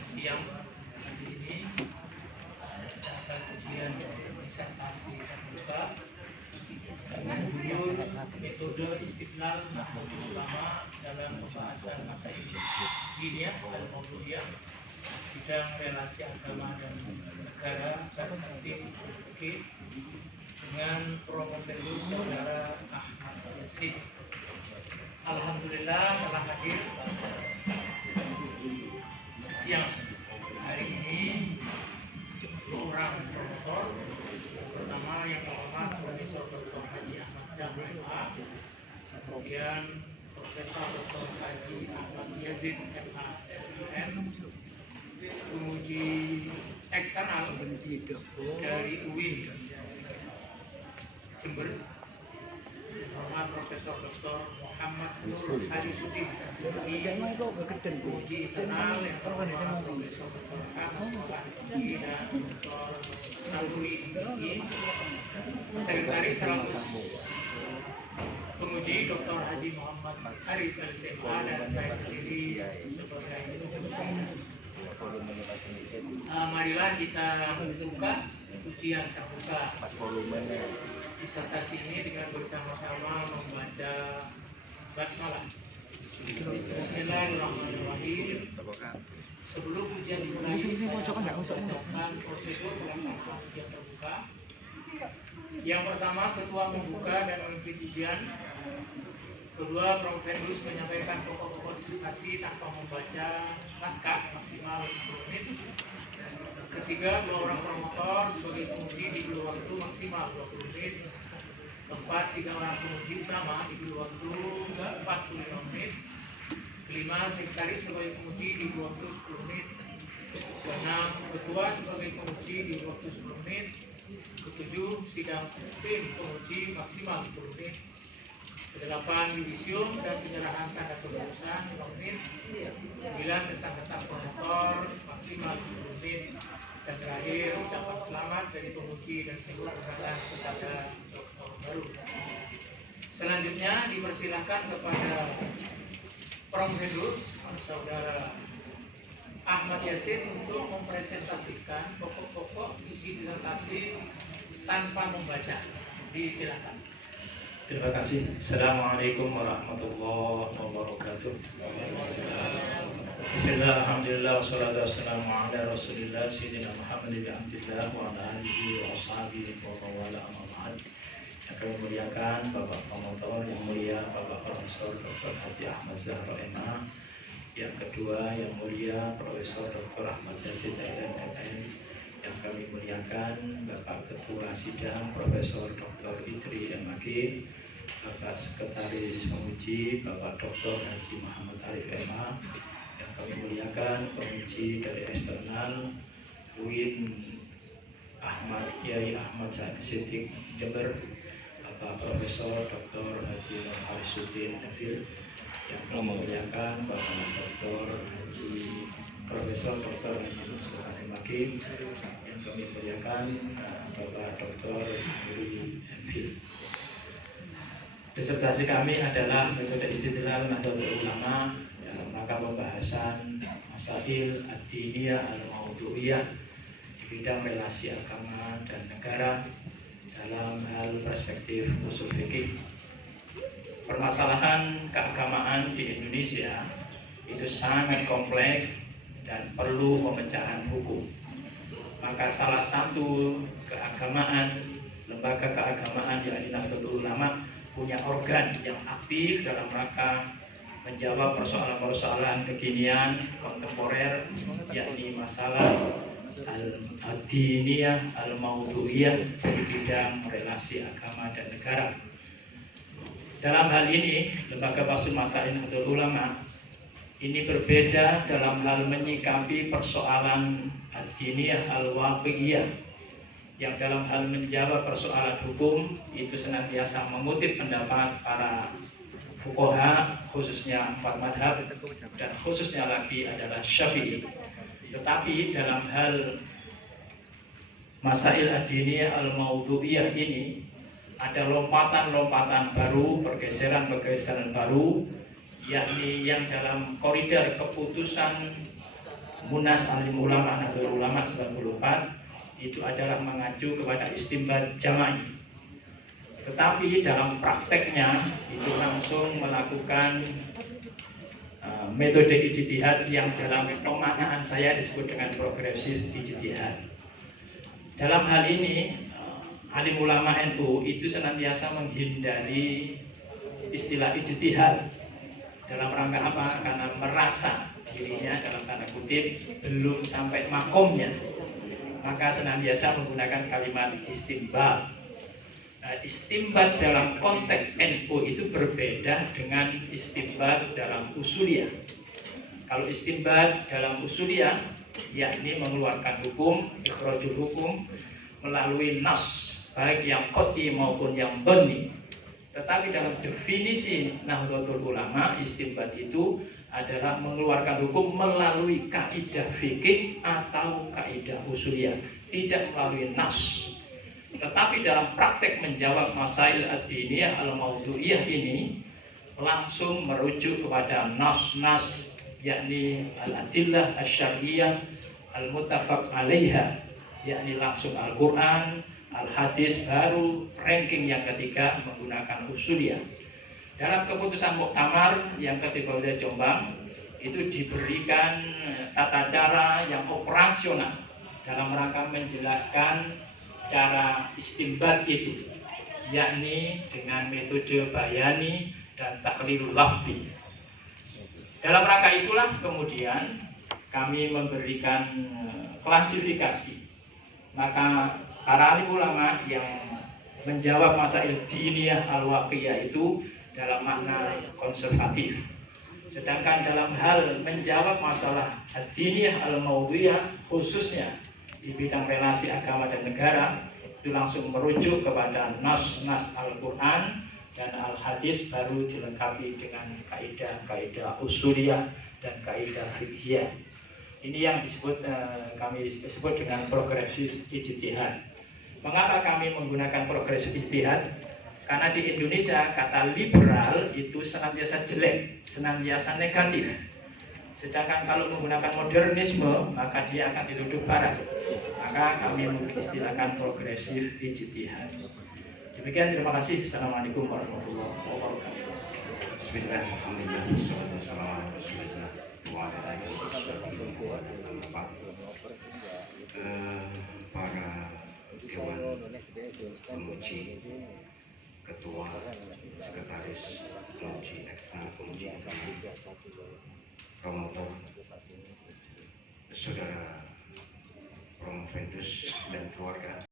siang hari ini ada ujian disertasi terbuka dengan judul metode Istiqlal Nahdlatul Ulama dalam pembahasan masail diniyah al-mawdu'iyah bidang relasi agama dan negara dan tertib fikih dengan promotor saudara Ahmad Yasin. Alhamdulillah telah hadir siang hari ini orang promotor, pertama yang terhormat Profesor Dr. Haji Ahmad Zahra MA, kemudian Profesor Dr. Haji Ahmad Yazid MA LLM, penguji eksternal dari UI Jember, terhormat Profesor Dr. Muhammad Nur Harisudin penguji internal yang terhormat Profesor Dr. Ahmad Solanji dan Dr. Saburi ini, Sekretaris 100 penguji Dr. Haji Muhammad Arif LSMA dan saya sendiri sebagai penguji. Marilah kita buka ujian terbuka disertasi ini dengan bersama-sama membaca basmalah. Bismillahirrahmanirrahim. Sebelum ujian dimulai, saya akan membacakan prosedur pelaksanaan ujian terbuka. Yang pertama, ketua membuka dan memimpin ujian. Kedua, Prof. Fendus menyampaikan pokok-pokok disertasi tanpa membaca naskah maksimal 10 menit. Ketiga, 2 orang promotor sebagai penguji diberi waktu maksimal 20 menit. Keempat, 3 orang penguji utama diberi waktu 45 menit. Kelima, sekretaris sebagai penguji diberi waktu 10 menit. Keenam, ketua sebagai penguji diberi waktu 10 menit. Ketujuh, sidang tim penguji maksimal 10 menit. Kedelapan, yudisium dan penyerahan tanda keputusan 5 menit. 9, kesan-kesan promotor maksimal 10 menit. Dan terakhir, ucapan selamat dari penguji dan seluruh rekan kepada dokter baru. Selanjutnya dipersilakan kepada Prof. Fendus, saudara Ahmad Yasin, untuk mempresentasikan pokok-pokok isi disertasi tanpa membaca. Disilakan. Terima kasih. Assalamualaikum warahmatullahi wabarakatuh. Bismillah, alhamdulillah, wassalatu wassalamu ala rasulillah sayyidina Muhammad bin Abdillah wa ala alihi wa ashabihi wa wala amma ba'd. Yang kami muliakan Bapak Promotor yang mulia Bapak Profesor Dr. Haji Ahmad Zahra MA. Yang kedua yang mulia Profesor Dr. Ahmad Yazid LLM. Yang kami muliakan Bapak Ketua Sidang Profesor Dr. Idri MAG, Bapak Sekretaris Penguji Bapak Dr. Haji Muhammad Arif MA. Yang kami muliakan penguji dari eksternal UIN Ahmad Kiai Ahmad Siddiq Jember, Bapak Profesor Dr. Haji Nur Harisudin Nabil. Yang kami muliakan Bapak Dr. Haji Profesor Dr. Haji Muslim Hakim. Yang kami muliakan Bapak Dr. Saburi Nabil. Disertasi kami adalah metode Istiqlal Nahdlatul Ulama, maka pembahasan masail ad-diniyah al-mawdu'iyah di bidang relasi agama dan negara dalam hal perspektif usul fikih. Permasalahan keagamaan di Indonesia itu sangat kompleks dan perlu pemecahan hukum. Maka salah satu keagamaan, lembaga keagamaan yakni Nahdlatul Ulama punya organ yang aktif dalam rangka menjawab persoalan-persoalan kekinian kontemporer, yakni masalah al-diniyah al-mawdu'iyah di bidang relasi agama dan negara. Dalam hal ini, Lembaga Bahsul Masail Nahdlatul Ulama ini berbeda dalam hal menyikapi persoalan ad-diniyah al-waqi'iyah, yang dalam hal menjawab persoalan hukum itu senantiasa mengutip pendapat para fuqaha, khususnya 4 madhab dan khususnya lagi adalah Syafi'i. Tetapi dalam hal masail ad-diniyah al-mawdu'iyah ini ada lompatan-lompatan baru, pergeseran-pergeseran baru, yakni yang dalam koridor keputusan Munas Alim Ulama Nahdlatul Ulama 94 itu adalah mengacu kepada istimbat jama'i. Tetapi dalam prakteknya itu langsung melakukan metode ijtihad yang dalam pemaknaan saya disebut dengan progresif ijtihad. Dalam hal ini alim ulama NU itu senantiasa menghindari istilah ijtihad. Dalam rangka apa? Karena merasa dirinya dalam tanda kutip belum sampai makomnya, maka senantiasa menggunakan kalimat istimbat. Istimbat dalam konteks NU itu berbeda dengan istimbat dalam usuliyah. Kalau istimbat dalam usuliyah yakni mengeluarkan hukum, ikhrajul hukum melalui nas, baik yang qat'i maupun yang dhanni. Tetapi dalam definisi Nahdlatul Ulama, istimbat itu adalah mengeluarkan hukum melalui kaidah fikih atau kaidah usuliyah, tidak melalui nas. Tetapi dalam praktek menjawab masail ad-diniyah al-maudhu'iyah ini langsung merujuk kepada nas-nas, yakni al-adillah asy-syar'iyyah al-muttafaq 'alaiha, yakni langsung Al-Qur'an, al-hadis, baru ranking yang ketiga menggunakan usuliyah. Dalam keputusan muktamar yang ketiga oleh Jombang itu diberikan tata cara yang operasional dalam rangka menjelaskan cara istimbat itu, yakni dengan metode bayani dan takhlilul lafzi. Dalam rangka itulah kemudian kami memberikan klasifikasi. Maka para alim ulama yang menjawab masail diniyah al-waqiyah itu dalam makna konservatif. Sedangkan dalam hal menjawab masalah diniyah al-maudhu'iyah khususnya di bidang relasi agama dan negara itu langsung merujuk kepada nas-nas Al-Quran dan Al-Hadis, baru dilengkapi dengan kaidah-kaidah usuliyah dan kaidah fiqhiyah. Ini yang disebut kami sebut dengan progresif ijtihad. Mengapa kami menggunakan progresif ijtihad? Karena di Indonesia kata liberal itu senantiasa jelek, senantiasa negatif. Sedangkan kalau menggunakan modernisme maka dia akan dituduh barat. Maka kami mengistilahkan progresif ijtihad. Demikian, terima kasih. Assalamualaikum warahmatullahi wabarakatuh. Bismillahirrahmanirrahim. Wassalatu wassalamu ala Rasulillah wa ala alihi washabihi wa para dewan penguji, ketua, sekretaris penguji ekstra, penguji internal, promotor, saudara promovendus dan keluarga.